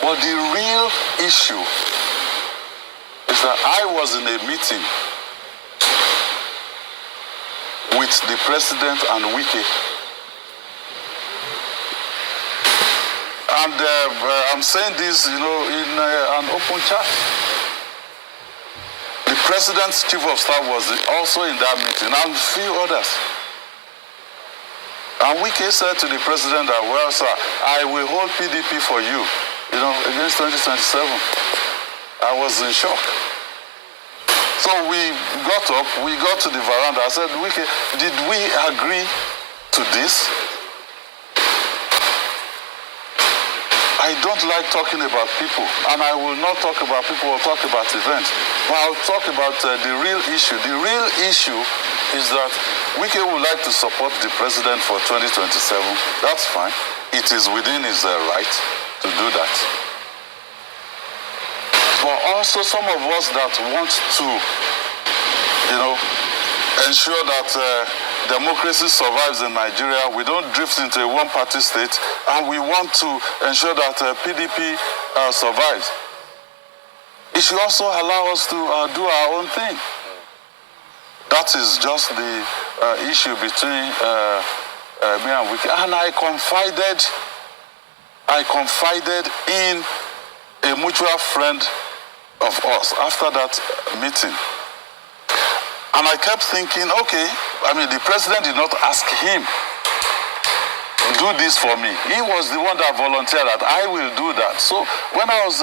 But the real issue is that I was in a meeting with the president and Wike. And I'm saying this, in an open chat. The president's chief of staff was also in that meeting, and a few others. And Wike said to the president that, well, sir, I will hold PDP for you, against 2027. I was in shock. So we got up, we got to the veranda. I said, Wike, did we agree to this? I don't like talking about people, and I will not talk about people or talk about events. But I'll talk about the real issue. The real issue is that Wike would like to support the president for 2027. That's fine. It is within his right to do that. But also some of us that want to, ensure that democracy survives in Nigeria, we don't drift into a one-party state, and we want to ensure that PDP survives. It should also allow us to do our own thing. That is just the issue between me and Wike. And I confided in a mutual friend of us after that meeting. And I kept thinking, okay, the president did not ask him, do this for me. He was the one that volunteered that I will do that. So when I was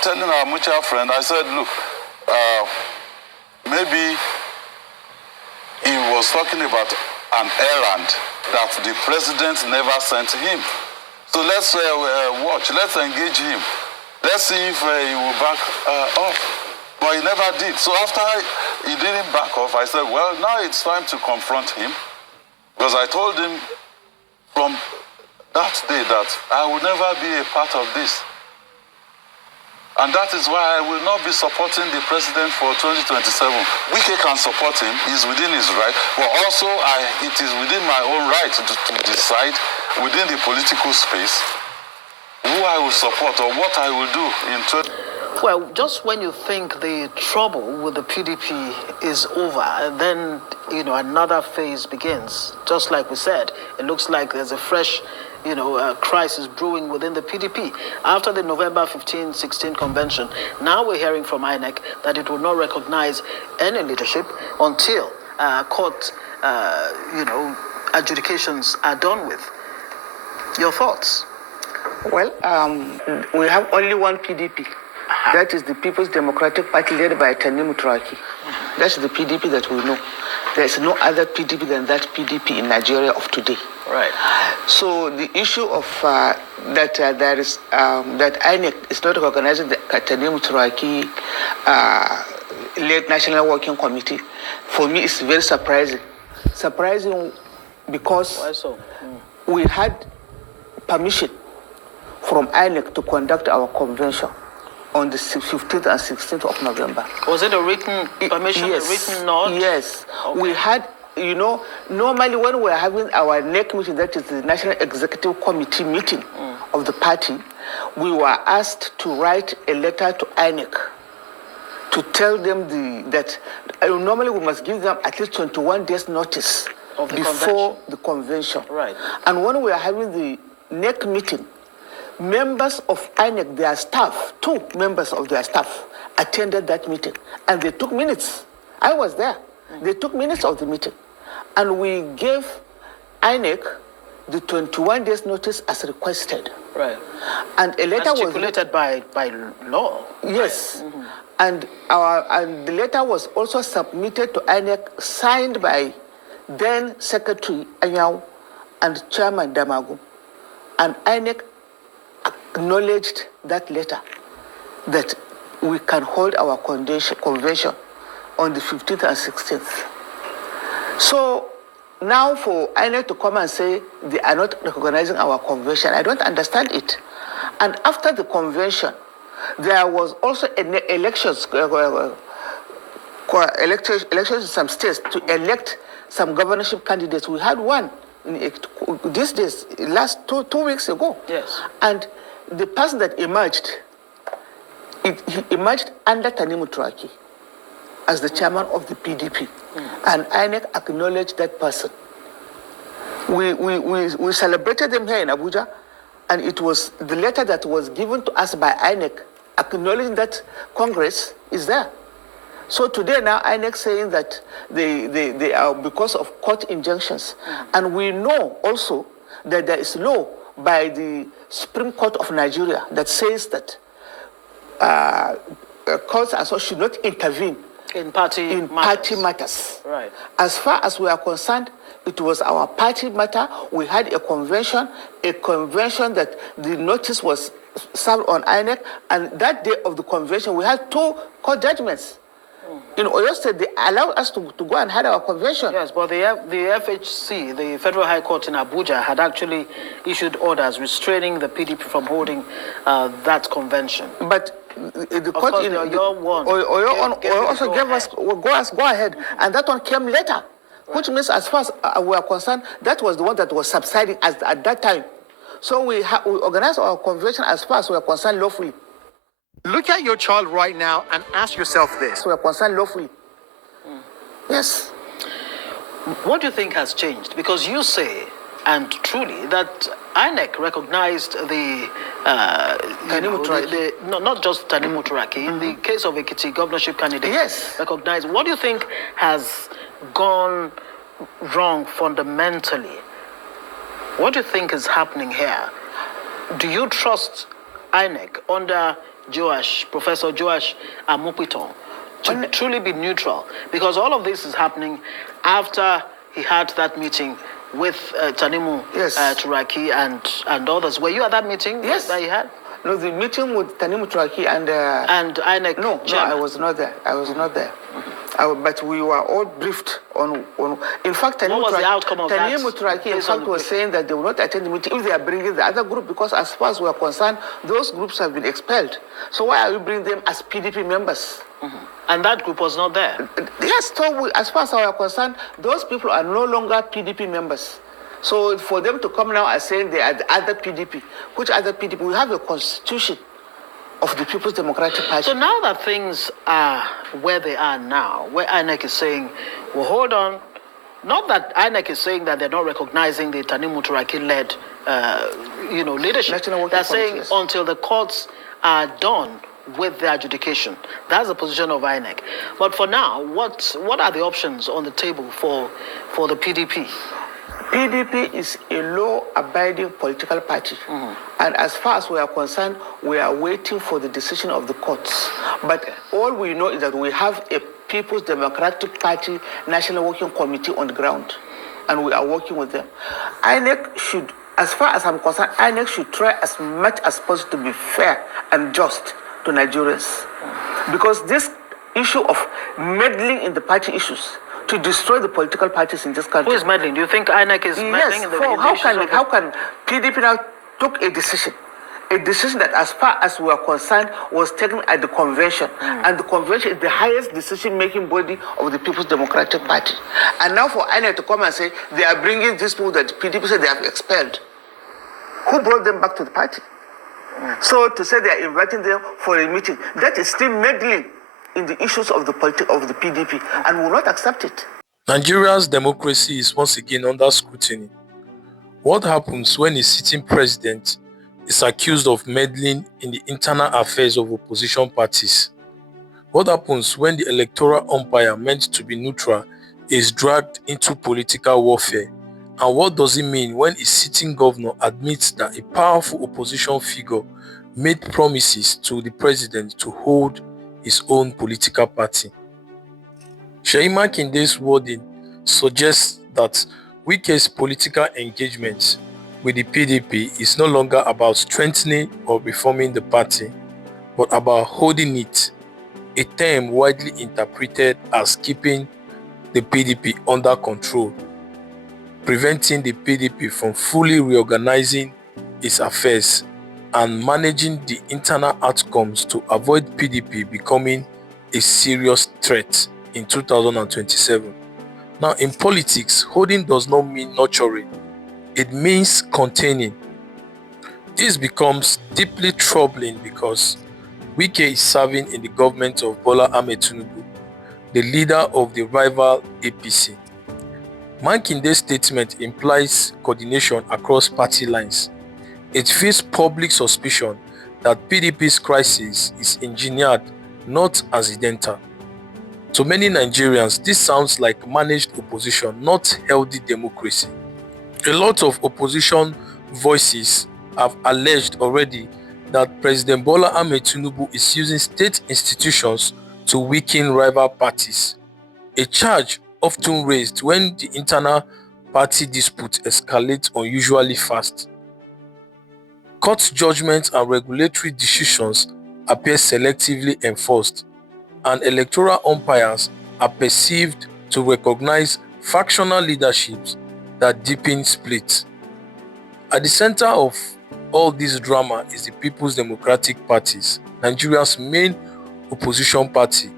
telling our mutual friend, I said, look, maybe he was talking about an errand that the president never sent him. So let's watch, let's engage him. Let's see if he will back up. But he never did. So after he didn't back off, I said, well, now it's time to confront him. Because I told him from that day that I will never be a part of this. And that is why I will not be supporting the president for 2027. Wike can support him, he's within his right, but also it is within my own right to decide within the political space who I will support or what I will do in 2027. Well, just when you think the trouble with the PDP is over, then, another phase begins. Just like we said, it looks like there's a fresh, crisis brewing within the PDP. After the November 15-16 convention, now we're hearing from INEC that it will not recognize any leadership until court, adjudications are done with. Your thoughts? Well, we have only one PDP. That is the People's Democratic Party led by Tinubu. That's the PDP that we know. There's no other PDP than that PDP in Nigeria of today. Right. So the issue of that INEC is not recognizing the Tinubu led National Working Committee, for me is very surprising. Surprising because why so? We had permission from INEC to conduct our convention on the 15th and 16th of November. Was it a written permission, yes. a written nod? Yes. Okay. We had, normally when we're having our NEC meeting, that is the National Executive Committee meeting of the party, we were asked to write a letter to INEC to tell them that normally we must give them at least 21 days notice of the before the convention. Right. And when we are having the NEC meeting, members of INEC, their staff, 2 members of their staff attended that meeting, and they took minutes. I was there. They took minutes of the meeting. And we gave INEC the 21 days notice as requested. Right. And a letter was stipulated by law. Yes. Right. And the letter was also submitted to INEC, signed by then Secretary Anyao and Chairman Damagu. And INEC acknowledged that letter that we can hold our convention on the 15th and 16th. So now for INEC to come and say they are not recognizing our convention, I don't understand it. And after the convention, there was also elections in some states to elect some governorship candidates. We had one these days, last two weeks ago. Yes. And the person that emerged, he emerged under Tanimu Turaki as the chairman of the PDP, and INEC acknowledged that person. We celebrated them here in Abuja, and it was the letter that was given to us by INEC acknowledging that Congress is there. So today now INEC saying that they are because of court injunctions, and we know also that there is law by the Supreme Court of Nigeria that says that courts also should not intervene in party matters. Right. As far as we are concerned, it was our party matter. We had a convention that the notice was served on INEC, and that day of the convention, we had 2 court judgments. In Oyo State, they allowed us to go and have our convention. Yes, but the FHC, the Federal High Court in Abuja, had actually issued orders restraining the PDP from holding that convention. But the court course, in Oyo also gave us go ahead, and that one came later, which means as far as we are concerned, that was the one that was subsiding at that time. So we organized our convention as far as we are concerned lawfully. Look at your child right now and ask yourself this. We are concerned lawfully. Yes. What do you think has changed? Because you say, and truly, that INEC recognized the not just Tanimu Turaki, in the case of Ekiti governorship candidate, yes, recognized. What do you think has gone wrong fundamentally? What do you think is happening here? Do you trust INEC under Professor Joash Amupiton to truly be neutral? Because all of this is happening after he had that meeting with Tanimu Turaki and others. Were you at that meeting? Yes. That he had? No, the meeting with Tanimu Turaki and INEC. No, I was not there. But we were all briefed on. In fact, Tanimu what was the outcome of that? Tanimu Turaki, in fact, was saying that they will not attend the meeting if they are bringing the other group, because as far as we are concerned, those groups have been expelled. So why are we bringing them as PDP members? And that group was not there? Yes, so as far as we are concerned, those people are no longer PDP members. So for them to come now and saying they are the other PDP, which other PDP? We have a constitution of the People's Democratic Party. So now that things are where they are now, where INEC is saying, well, hold on, not that INEC is saying that they're not recognizing the Tanimu Turaki-led, leadership. They're saying until the courts are done with the adjudication. That's the position of INEC. But for now, what are the options on the table for the PDP? PDP is a law-abiding political party. And as far as we are concerned, we are waiting for the decision of the courts. But all we know is that we have a People's Democratic Party National Working Committee on the ground, and we are working with them. INEC should, as far as I'm concerned, INEC should try as much as possible to be fair and just to Nigerians. Because this issue of meddling in the party issues to destroy the political parties in this country. Who is meddling? Do you think INEC is meddling in the issues? How can PDP now took a decision that as far as we are concerned was taken at the convention, and the convention is the highest decision-making body of the People's Democratic Party. And now for INEC to come and say they are bringing these people that PDP said they have expelled. Who brought them back to the party? So to say they are inviting them for a meeting, that is still meddling in the issues of the PDP, and will not accept it. Nigeria's democracy is once again under scrutiny. What happens when a sitting president is accused of meddling in the internal affairs of opposition parties? What happens when the electoral umpire meant to be neutral is dragged into political warfare? And what does it mean when a sitting governor admits that a powerful opposition figure made promises to the president to hold his own political party? Seyi Makinde's wording suggests that Wike's political engagement with the PDP is no longer about strengthening or reforming the party, but about holding it, a term widely interpreted as keeping the PDP under control, preventing the PDP from fully reorganizing its affairs and managing the internal outcomes to avoid PDP becoming a serious threat in 2027. Now, in politics, holding does not mean nurturing. It means containing. This becomes deeply troubling because Wike is serving in the government of Bola Ahmed Tinubu, the leader of the rival APC. Makinde's statement implies coordination across party lines. It feeds public suspicion that PDP's crisis is engineered, not accidental. To many Nigerians, this sounds like managed opposition, not healthy democracy. A lot of opposition voices have alleged already that President Bola Ahmed Tinubu is using state institutions to weaken rival parties, a charge often raised when the internal party dispute escalates unusually fast. Court judgments and regulatory decisions appear selectively enforced, and electoral umpires are perceived to recognize factional leaderships that deepen splits. At the center of all this drama is the People's Democratic Party, Nigeria's main opposition party,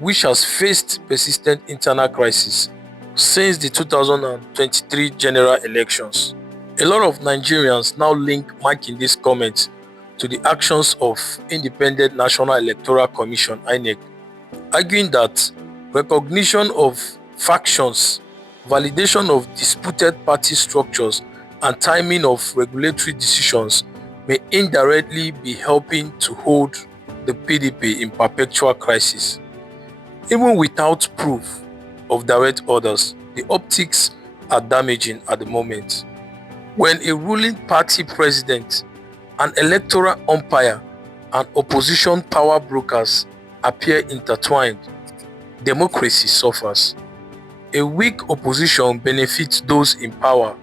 which has faced persistent internal crisis since the 2023 general elections. A lot of Nigerians now link Makinde's comments to the actions of Independent National Electoral Commission (INEC), arguing that recognition of factions, validation of disputed party structures, and timing of regulatory decisions may indirectly be helping to hold the PDP in perpetual crisis. Even without proof of direct orders, the optics are damaging at the moment. When a ruling party president, an electoral umpire, and opposition power brokers appear intertwined, democracy suffers. A weak opposition benefits those in power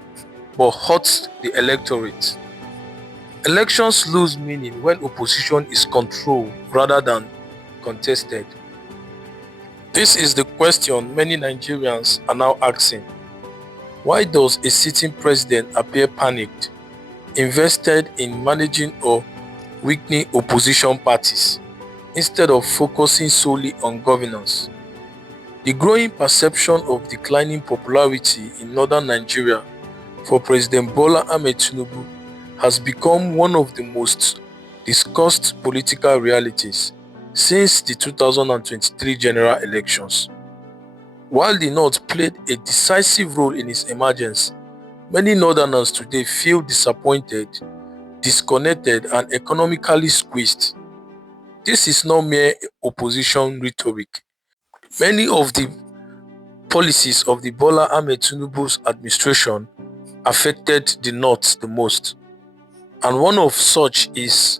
but hurts the electorate. Elections lose meaning when opposition is controlled rather than contested. This is the question many Nigerians are now asking. Why does a sitting president appear panicked, invested in managing or weakening opposition parties, instead of focusing solely on governance? The growing perception of declining popularity in northern Nigeria for President Bola Ahmed Tinubu has become one of the most discussed political realities since the 2023 general elections. While the North played a decisive role in its emergence, many Northerners today feel disappointed, disconnected, and economically squeezed. This is not mere opposition rhetoric. Many of the policies of the Bola Ahmed Tinubu's administration affected the North the most, and one of such is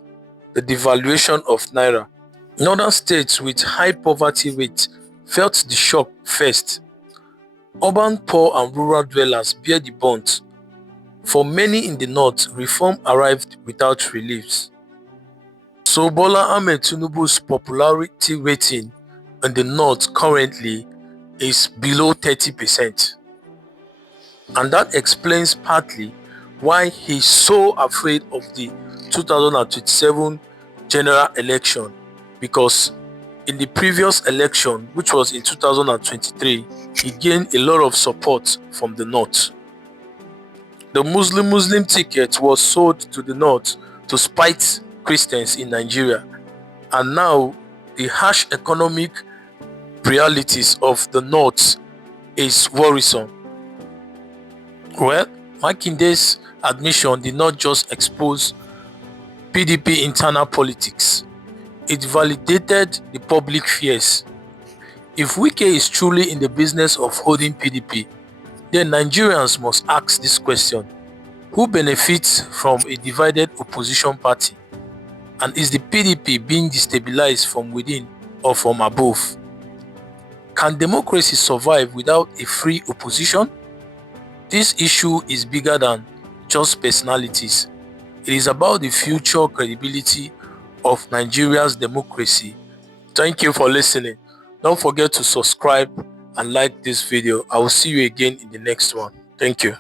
the devaluation of Naira. Northern states with high poverty rates felt the shock first. Urban poor and rural dwellers bear the brunt. For many in the North, reform arrived without reliefs. So Bola Ahmed Tinubu's popularity rating in the North currently is below 30%. And that explains partly why he's so afraid of the 2027 general election, because in the previous election, which was in 2023, he gained a lot of support from the North. The Muslim ticket was sold to the North to spite Christians in Nigeria, and now the harsh economic realities of the North is worrisome. Well, Makinde's admission did not just expose PDP internal politics, it validated the public fears. If Wike is truly in the business of holding PDP, then Nigerians must ask this question: who benefits from a divided opposition party? And is the PDP being destabilized from within or from above? Can democracy survive without a free opposition? This issue is bigger than just personalities. It is about the future credibility of Nigeria's democracy. Thank you for listening. Don't forget to subscribe and like this video. I will see you again in the next one. Thank you.